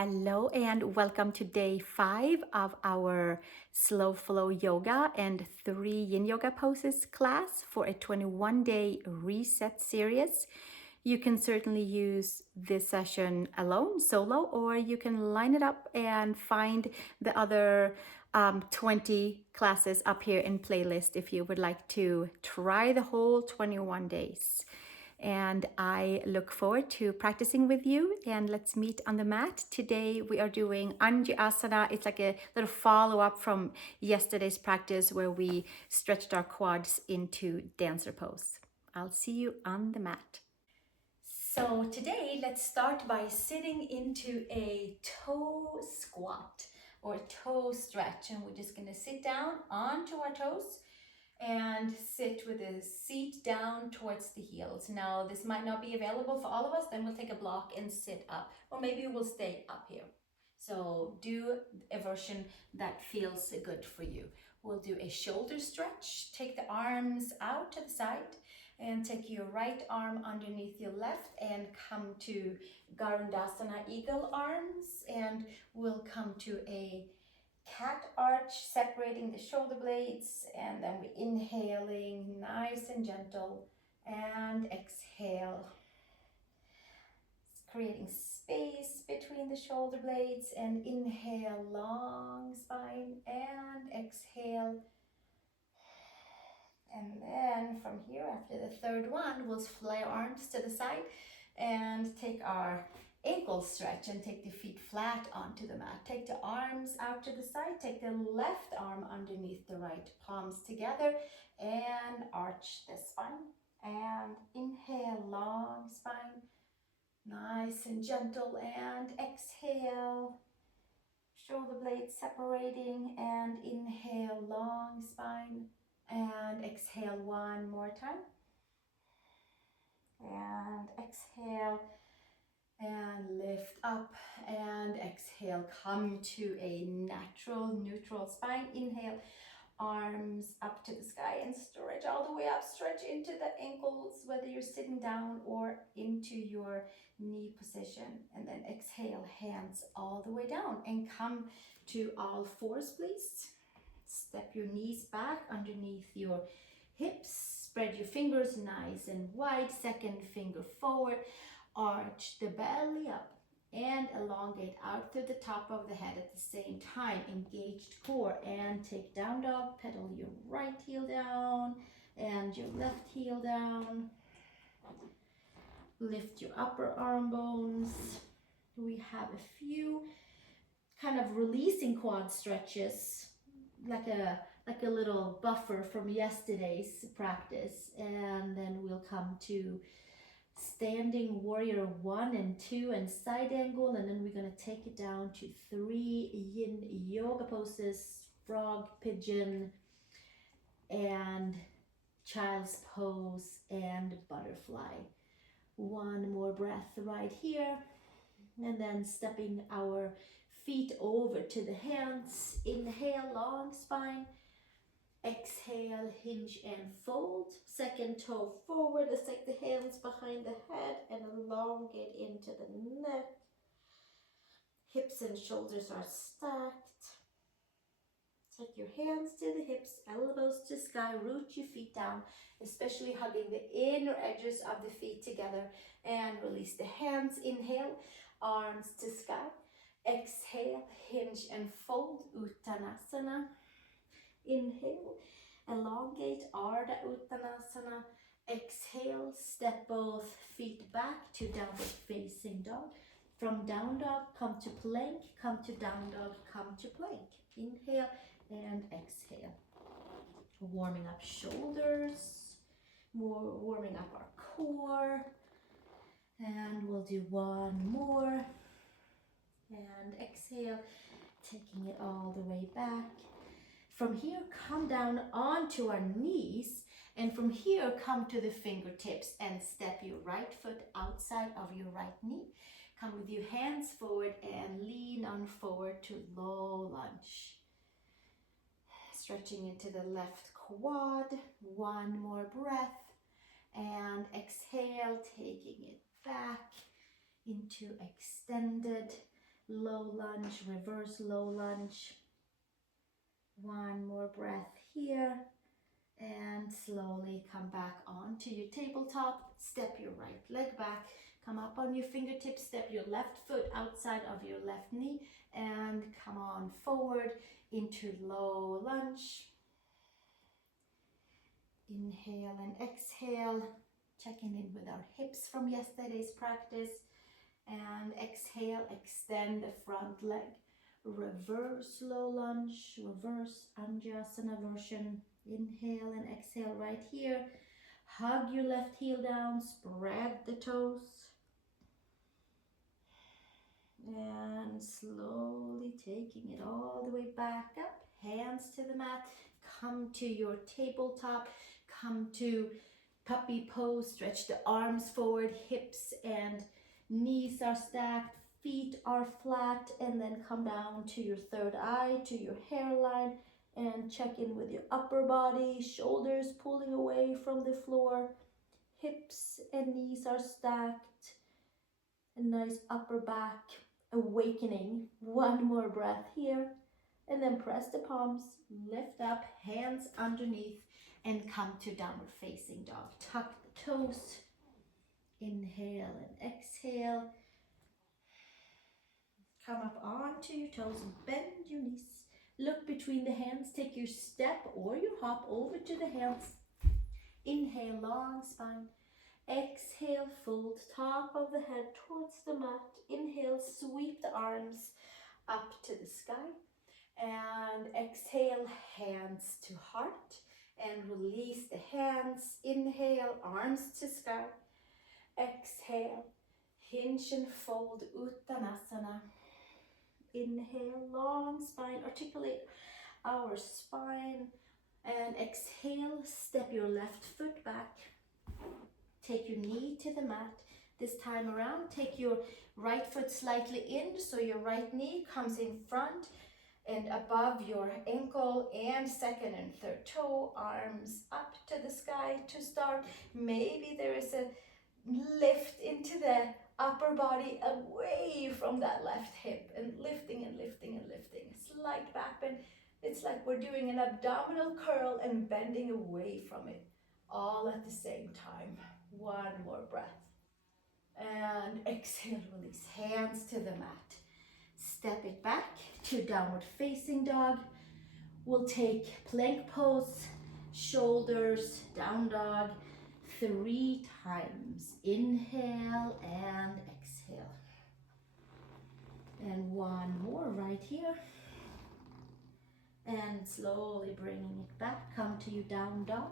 Hello and welcome to day 5 of our slow flow yoga and 3 yin yoga poses class for a 21-day reset series. You can certainly use this session alone, solo, or you can line it up and find the other 20 classes up here in playlist if you would like to try the whole 21 days. And I look forward to practicing with you, and let's meet on the mat. Today we are doing Anjasana. It's like a little follow-up from yesterday's practice where we stretched our quads into dancer pose. I'll see you on the mat. So today let's start by sitting into a toe squat or toe stretch, and we're just going to sit down onto our toes and sit with the seat down towards the heels. Now, this might not be available for all of us, then we'll take a block and sit up, or maybe we'll stay up here. So do a version that feels good for you. We'll do a shoulder stretch. Take the arms out to the side and take your right arm underneath your left and come to Garudasana, eagle arms, and we'll come to a cat arch, separating the shoulder blades, and then we inhaling nice and gentle, and exhale, creating space between the shoulder blades, and inhale, long spine, and exhale. And then from here, after the third one, we'll fly our arms to the side and take our ankle stretch and take the feet flat onto the mat. Take the arms out to the side, take the left arm underneath the right, palms together, and arch the spine. And inhale, long spine, nice and gentle, and exhale, shoulder blades separating, and inhale, long spine, and exhale one more time, and exhale, and lift up, and exhale, come to a natural neutral spine. Inhale, arms up to the sky, and stretch all the way up, stretch into the ankles, whether you're sitting down or into your knee position. And then exhale, hands all the way down, and come to all fours, please. Step your knees back underneath your hips, spread your fingers nice and wide, second finger forward, arch the belly up, and elongate out through the top of the head at the same time. Engaged core, and take down dog. Pedal your right heel down and your left heel down. Lift your upper arm bones. We have a few kind of releasing quad stretches, like a little buffer from yesterday's practice, and then we'll come to standing warrior 1 and 2 and side angle, and then we're going to take it down to 3 yin yoga poses, frog, pigeon, and child's pose, and butterfly. One more breath right here, and then stepping our feet over to the hands. Inhale, long spine. Exhale, hinge and fold. Second toe forward. Let's take the hands behind the head and elongate into the neck. Hips and shoulders are stacked. Take your hands to the hips, elbows to sky, root your feet down, especially hugging the inner edges of the feet together, and release the hands. Inhale, arms to sky. Exhale, hinge and fold, Uttanasana. Inhale, elongate, Ardha Uttanasana. Exhale, step both feet back to downward facing dog. From down dog, come to plank, come to down dog, come to plank. Inhale and exhale. Warming up shoulders, warming up our core. And we'll do one more. And exhale, taking it all the way back. From here, come down onto our knees, and from here, come to the fingertips and step your right foot outside of your right knee. Come with your hands forward and lean on forward to low lunge. Stretching into the left quad. One more breath, and exhale, taking it back into extended low lunge, reverse low lunge. One more breath here. And slowly come back onto your tabletop. Step your right leg back. Come up on your fingertips. Step your left foot outside of your left knee. And come on forward into low lunge. Inhale and exhale. Checking in with our hips from yesterday's practice. And exhale, extend the front leg. Reverse low lunge, reverse Anjasana version. Inhale and exhale right here. Hug your left heel down, spread the toes. And slowly taking it all the way back up. Hands to the mat. Come to your tabletop. Come to puppy pose. Stretch the arms forward, hips and knees are stacked. Feet are flat, and then come down to your third eye, to your hairline, and check in with your upper body, shoulders pulling away from the floor, hips and knees are stacked, a nice upper back awakening. One more breath here, and then press the palms, lift up, hands underneath, and come to downward facing dog. Tuck the toes, inhale and exhale. Come up onto your toes and bend your knees. Look between the hands. Take your step or your hop over to the hands. Inhale, long spine. Exhale, fold top of the head towards the mat. Inhale, sweep the arms up to the sky. And exhale, hands to heart. And release the hands. Inhale, arms to sky. Exhale, hinge and fold, Uttanasana. Inhale, long spine, articulate our spine. And exhale, step your left foot back. Take your knee to the mat. This time around, take your right foot slightly in, so your right knee comes in front and above your ankle and second and third toe. Arms up to the sky to start. Maybe there is a lift into the upper body away from that left hip, and lifting and lifting and lifting. Slight back bend. It's like we're doing an abdominal curl and bending away from it, all at the same time. One more breath. And exhale, release. Hands to the mat. Step it back to downward facing dog. We'll take plank pose, shoulders, down dog, 3 times. Inhale and exhale. And one more right here. And slowly bringing it back. Come to your down dog.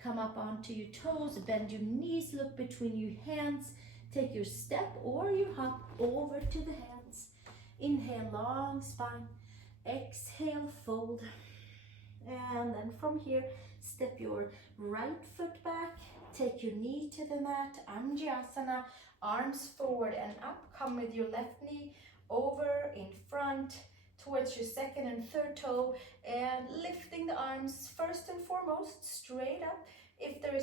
Come up onto your toes. Bend your knees. Look between your hands. Take your step or your hop over to the hands. Inhale, long spine. Exhale, fold. And then from here, step your right foot back. Take your knee to the mat, Anjasana, arms forward and up. Come with your left knee over in front towards your second and third toe, and lifting the arms first and foremost straight up. If there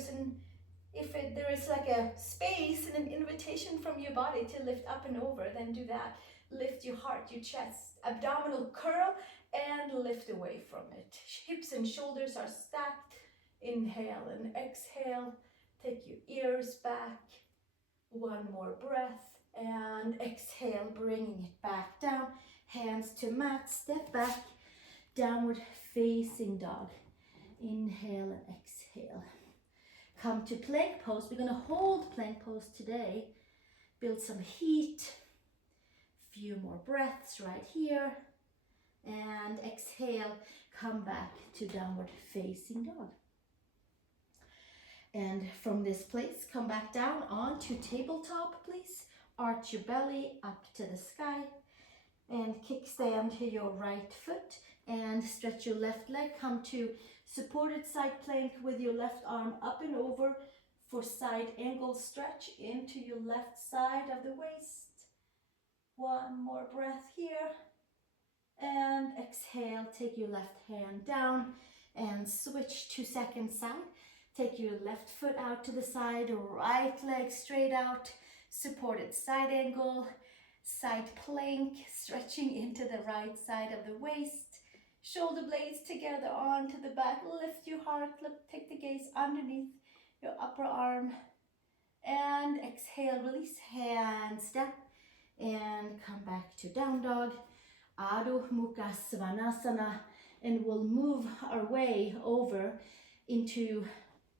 is like a space and an invitation from your body to lift up and over, then do that. Lift your heart, your chest, abdominal curl, and lift away from it. Hips and shoulders are stacked. Inhale and exhale. Take your ears back. One more breath. And exhale, bringing it back down. Hands to mat, step back. Downward facing dog. Inhale and exhale. Come to plank pose. We're going to hold plank pose today. Build some heat. Few more breaths right here. And exhale, come back to downward facing dog. And from this place, come back down onto tabletop, please. Arch your belly up to the sky. And kickstand to your right foot. And stretch your left leg. Come to supported side plank with your left arm up and over for side angle stretch into your left side of the waist. One more breath here. And exhale, take your left hand down and switch to second side. Take your left foot out to the side, right leg straight out, supported side angle. Side plank, stretching into the right side of the waist. Shoulder blades together onto the back. Lift your heart, take the gaze underneath your upper arm. And exhale, release, hands down. And come back to down dog. Adho Mukha Svanasana. And we'll move our way over into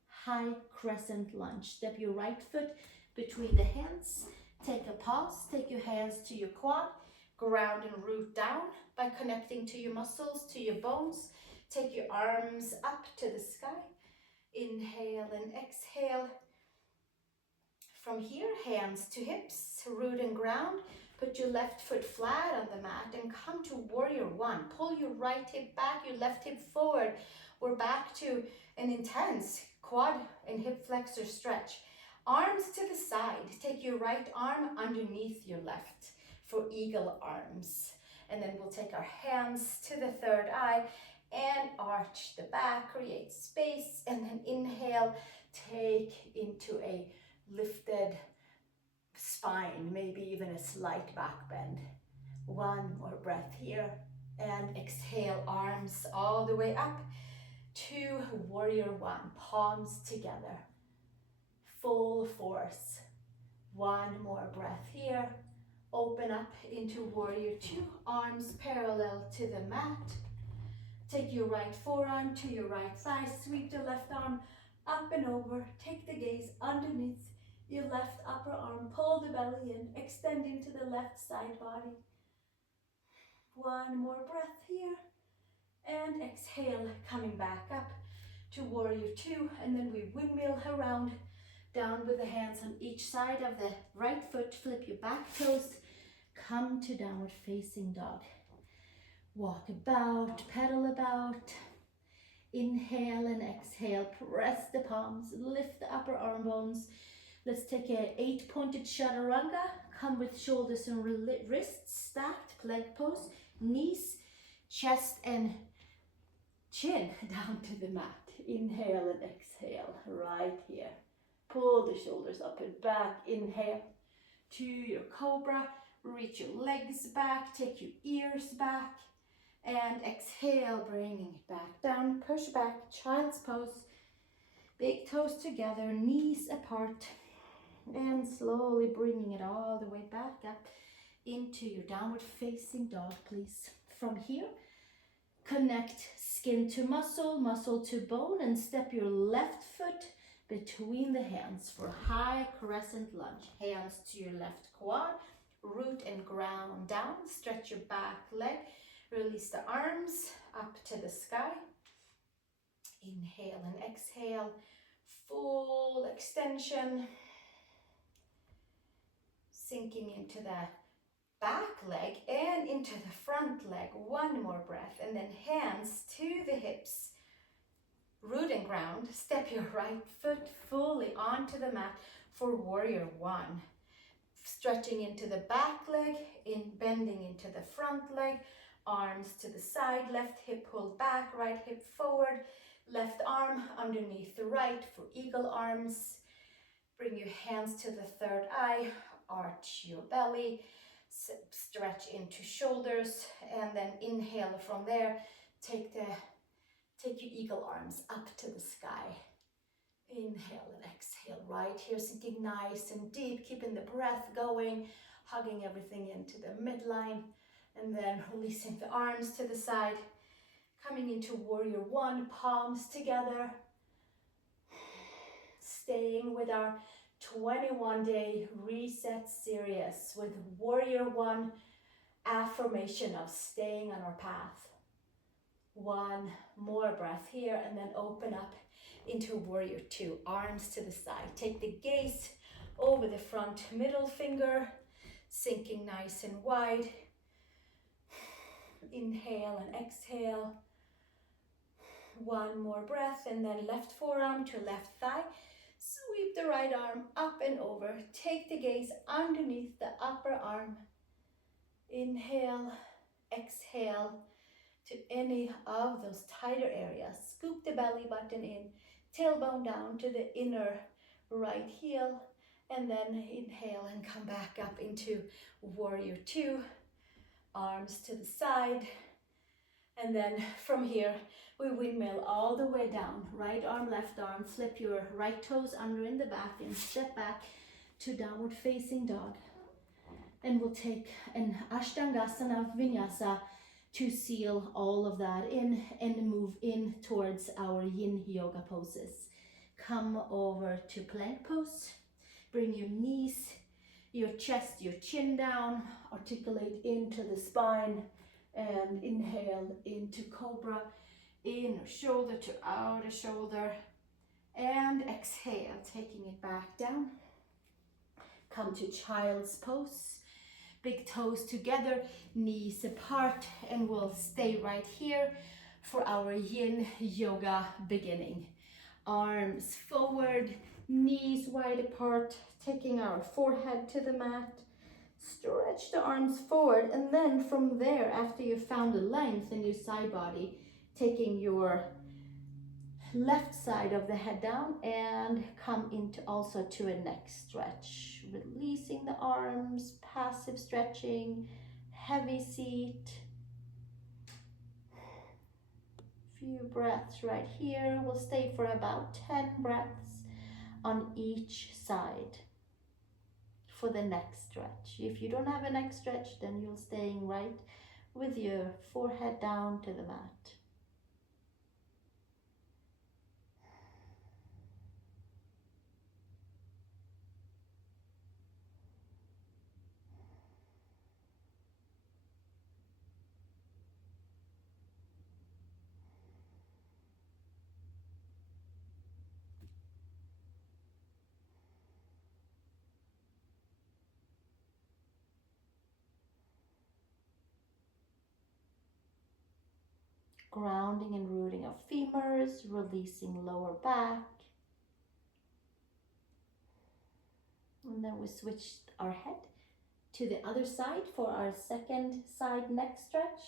high crescent lunge. Step your right foot between the hands. Take a pause. Take your hands to your quad. Ground and root down by connecting to your muscles, to your bones. Take your arms up to the sky. Inhale and exhale. From here, hands to hips, root and ground. Put your left foot flat on the mat and come to warrior one. Pull your right hip back, your left hip forward. We're back to an intense quad and hip flexor stretch. Arms to the side. Take your right arm underneath your left for eagle arms. And then we'll take our hands to the third eye and arch the back, create space. And then inhale, take into a lifted spine, maybe even a slight back bend. One more breath here. And exhale, arms all the way up to warrior one. Palms together. Full force. One more breath here. Open up into warrior two. Arms parallel to the mat. Take your right forearm to your right thigh. Sweep the left arm up and over. Take the gaze underneath your left upper arm. Pull the belly in. Extend into the left side body. One more breath here. And exhale, coming back up to warrior two. And then we windmill around, down with the hands on each side of the right foot. Flip your back toes. Come to downward facing dog. Walk about, pedal about. Inhale and exhale. Press the palms. Lift the upper arm bones. Let's take a 8-pointed chaturanga. Come with shoulders and wrists stacked, plank pose. Knees, chest and chin down to the mat. Inhale and exhale right here. Pull the shoulders up and back. Inhale to your cobra. Reach your legs back. Take your ears back. And exhale, bringing it back down. Push back, child's pose. Big toes together, knees apart. And slowly bringing it all the way back up into your downward facing dog, please. From here, connect skin to muscle, muscle to bone, and step your left foot between the hands for high crescent lunge. Hands to your left quad, root and ground down. Stretch your back leg. Release the arms up to the sky. Inhale and exhale. Full extension. Sinking into the back leg and into the front leg. One more breath. And then hands to the hips. Root and ground. Step your right foot fully onto the mat for warrior one. Stretching into the back leg, bending into the front leg. Arms to the side, left hip pulled back, right hip forward, left arm underneath the right for eagle arms. Bring your hands to the third eye, arch your belly, stretch into shoulders, and then inhale from there. Take your eagle arms up to the sky. Inhale and exhale right here, sinking nice and deep, keeping the breath going, hugging everything into the midline. And then releasing the arms to the side, coming into warrior one, palms together. Staying with our 21-day reset series with warrior one, affirmation of staying on our path. One more breath here and then open up into warrior two, arms to the side. Take the gaze over the front middle finger, sinking nice and wide. Inhale and exhale. One more breath and then left forearm to left thigh. Sweep the right arm up and over. Take the gaze underneath the upper arm. Inhale, exhale to any of those tighter areas. Scoop the belly button in, tailbone down to the inner right heel And then inhale and come back up into warrior two. Arms to the side. And then from here, we windmill all the way down. Right arm, left arm. Flip your right toes under in the back and step back to downward facing dog. And we'll take an Ashtangasana Vinyasa to seal all of that in and move in towards our Yin Yoga poses. Come over to plank pose. Bring your knees, your chest, your chin down. Articulate into the spine and inhale into cobra. Inner shoulder to outer shoulder. And exhale, taking it back down. Come to child's pose. Big toes together, knees apart, and we'll stay right here for our Yin Yoga beginning. Arms forward, knees wide apart, taking our forehead to the mat. Stretch the arms forward, and then from there, after you've found the length in your side body, taking your left side of the head down and come into also to a neck stretch. Releasing the arms, passive stretching, heavy seat. Few breaths right here. We'll stay for about 10 breaths on each side for the neck stretch. If you don't have a neck stretch, then you're staying right with your forehead down to the mat. Grounding and rooting of femurs, releasing lower back. And then we switch our head to the other side for our second side neck stretch.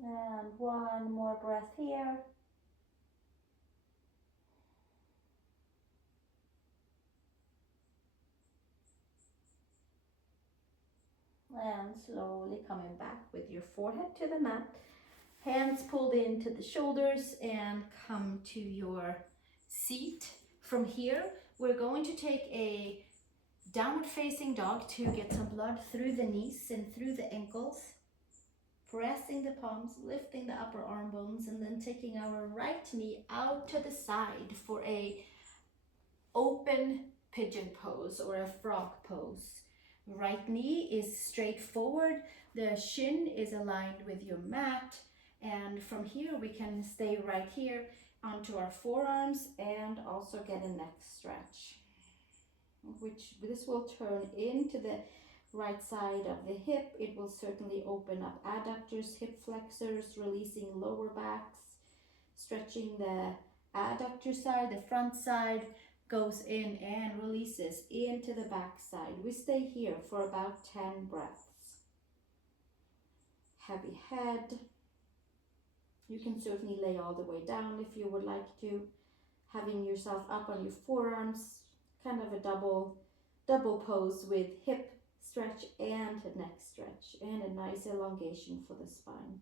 And one more breath here. And slowly coming back with your forehead to the mat. Hands pulled into the shoulders and come to your seat. From here, we're going to take a downward facing dog to get some blood through the knees and through the ankles. Pressing the palms, lifting the upper arm bones, and then taking our right knee out to the side for a open pigeon pose or a frog pose. Right knee is straight forward, the shin is aligned with your mat, and from here we can stay right here onto our forearms and also get a neck stretch, which this will turn into the right side of the hip. It will certainly open up adductors, hip flexors, releasing lower backs, stretching the adductor side, the front side goes in and releases into the back side. We stay here for about 10 breaths. Heavy head. You can certainly lay all the way down if you would like to. Having yourself up on your forearms, kind of a double pose with hip stretch and a neck stretch and a nice elongation for the spine.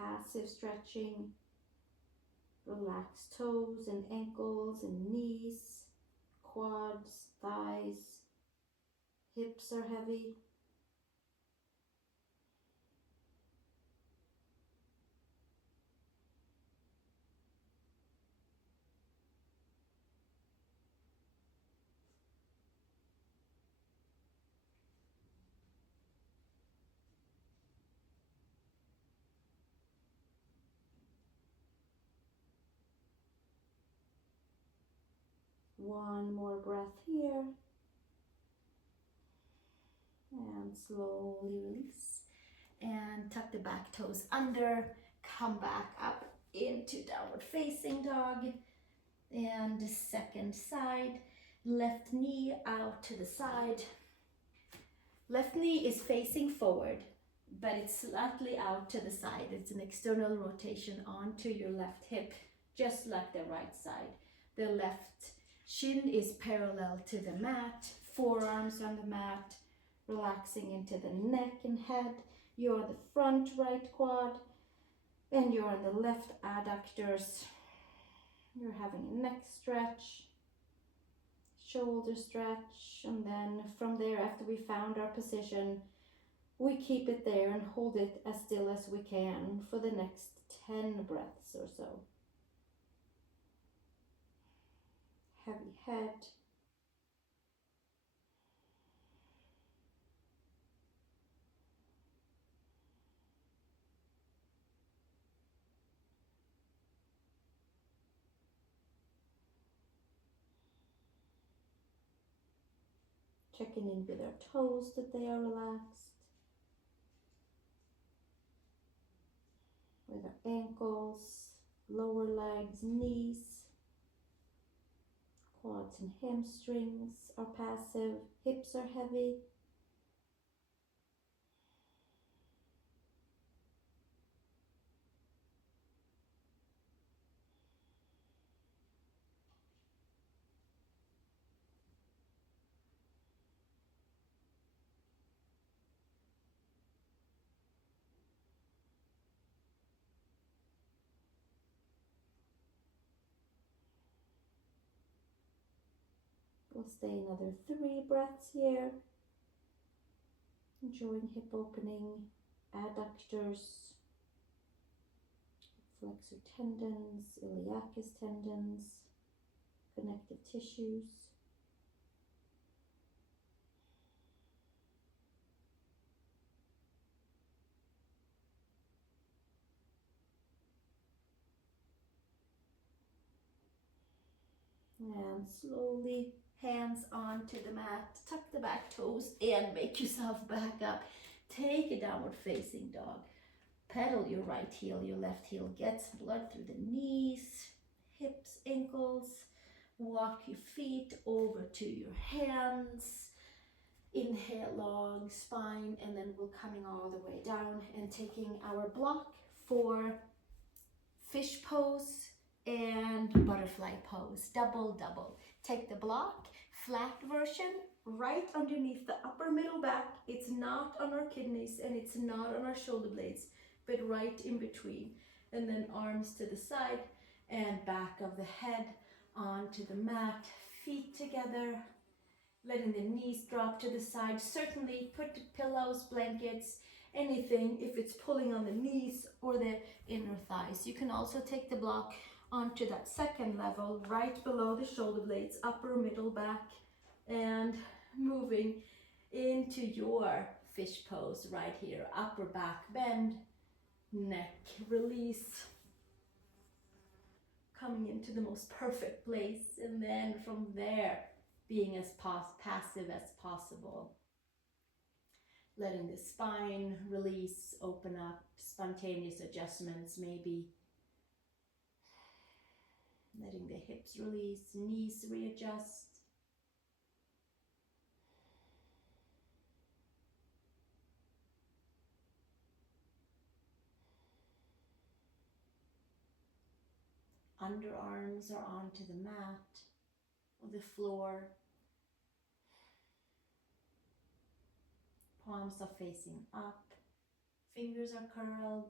passive stretching. Relax toes and ankles and knees, quads, thighs, hips are heavy. One more breath here. And slowly release. And tuck the back toes under. Come back up into downward facing dog. And the second side. Left knee out to the side. Left knee is facing forward, but it's slightly out to the side. It's an external rotation onto your left hip, just like the right side. The left shin is parallel to the mat, forearms on the mat, relaxing into the neck and head. You're the front right quad, and you're on the left adductors. You're having a neck stretch, shoulder stretch, and then from there, after we found our position, we keep it there and hold it as still as we can for the next 10 breaths or so. Heavy head. Checking in with our toes that they are relaxed. With our ankles, lower legs, knees. Quads and hamstrings are passive. Hips are heavy. We'll stay another 3 breaths here. Enjoying hip opening, adductors, flexor tendons, iliacus tendons, connective tissues. And slowly, hands onto the mat, tuck the back toes and make yourself back up. Take a downward facing dog. Pedal your right heel, your left heel gets blood through the knees, hips, ankles. Walk your feet over to your hands. Inhale, long spine, and then we're coming all the way down and taking our block for fish pose and butterfly pose, double, double. Take the block, flat version, right underneath the upper middle back. It's not on our kidneys and it's not on our shoulder blades, but right in between. And then arms to the side and back of the head onto the mat, feet together, letting the knees drop to the side. Certainly put pillows, blankets, anything if it's pulling on the knees or the inner thighs. You can also take the block onto that second level, right below the shoulder blades, upper, middle, back, and moving into your fish pose right here. Upper back bend, neck release, coming into the most perfect place, and then from there being as passive as possible. Letting the spine release, open up, spontaneous adjustments maybe. Letting the hips release, knees readjust. Underarms are onto the mat or the floor. Palms are facing up. Fingers are curled.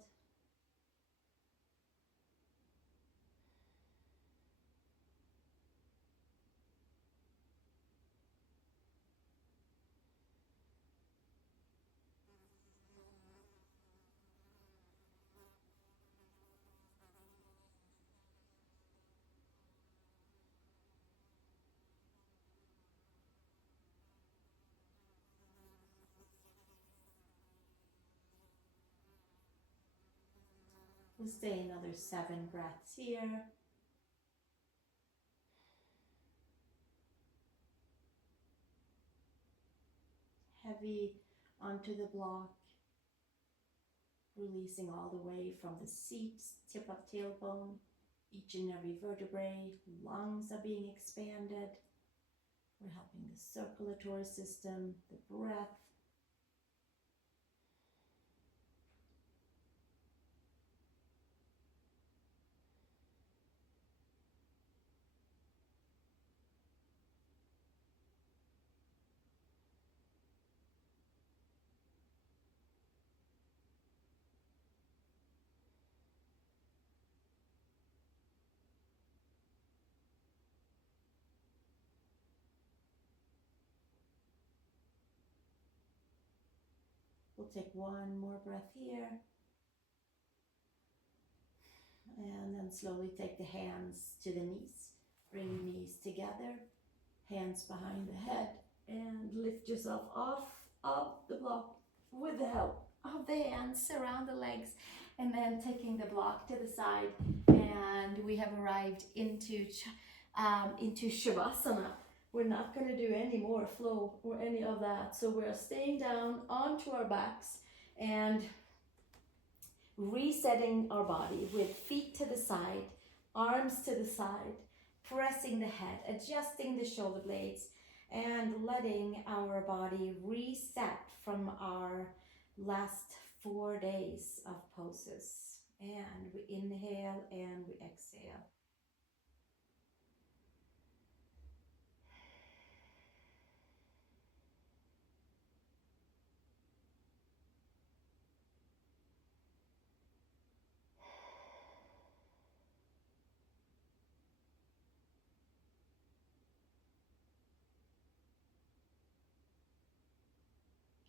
We'll stay another 7 breaths here. Heavy onto the block, releasing all the way from the seat, tip of tailbone, each and every vertebrae. Lungs are being expanded. We're helping the circulatory system, the breath. We'll take one more breath here. And then slowly take the hands to the knees. Bring knees together, hands behind the head, and lift yourself off of the block with the help of the hands around the legs. And then taking the block to the side, and we have arrived into Shavasana. We're not going to do any more flow or any of that. So we're staying down onto our backs and resetting our body with feet to the side, arms to the side, pressing the head, adjusting the shoulder blades, and letting our body reset from our last 4 days of poses. And we inhale and we exhale.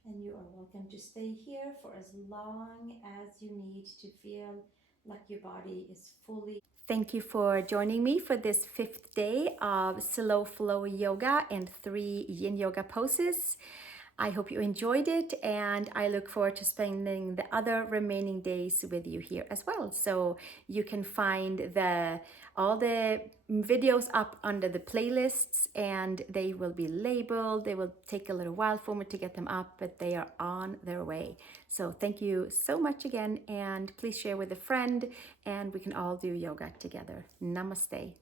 And you are welcome to stay here for as long as you need to feel like your body is fully. Thank you for joining me for this 5th day of slow flow yoga and 3 yin yoga poses. I hope you enjoyed it, and I look forward to spending the other remaining days with you here as well. So you can find all the videos up under the playlists, and they will be labeled. They will take a little while for me to get them up, but they are on their way. So thank you so much again, and please share with a friend, and we can all do yoga together. Namaste.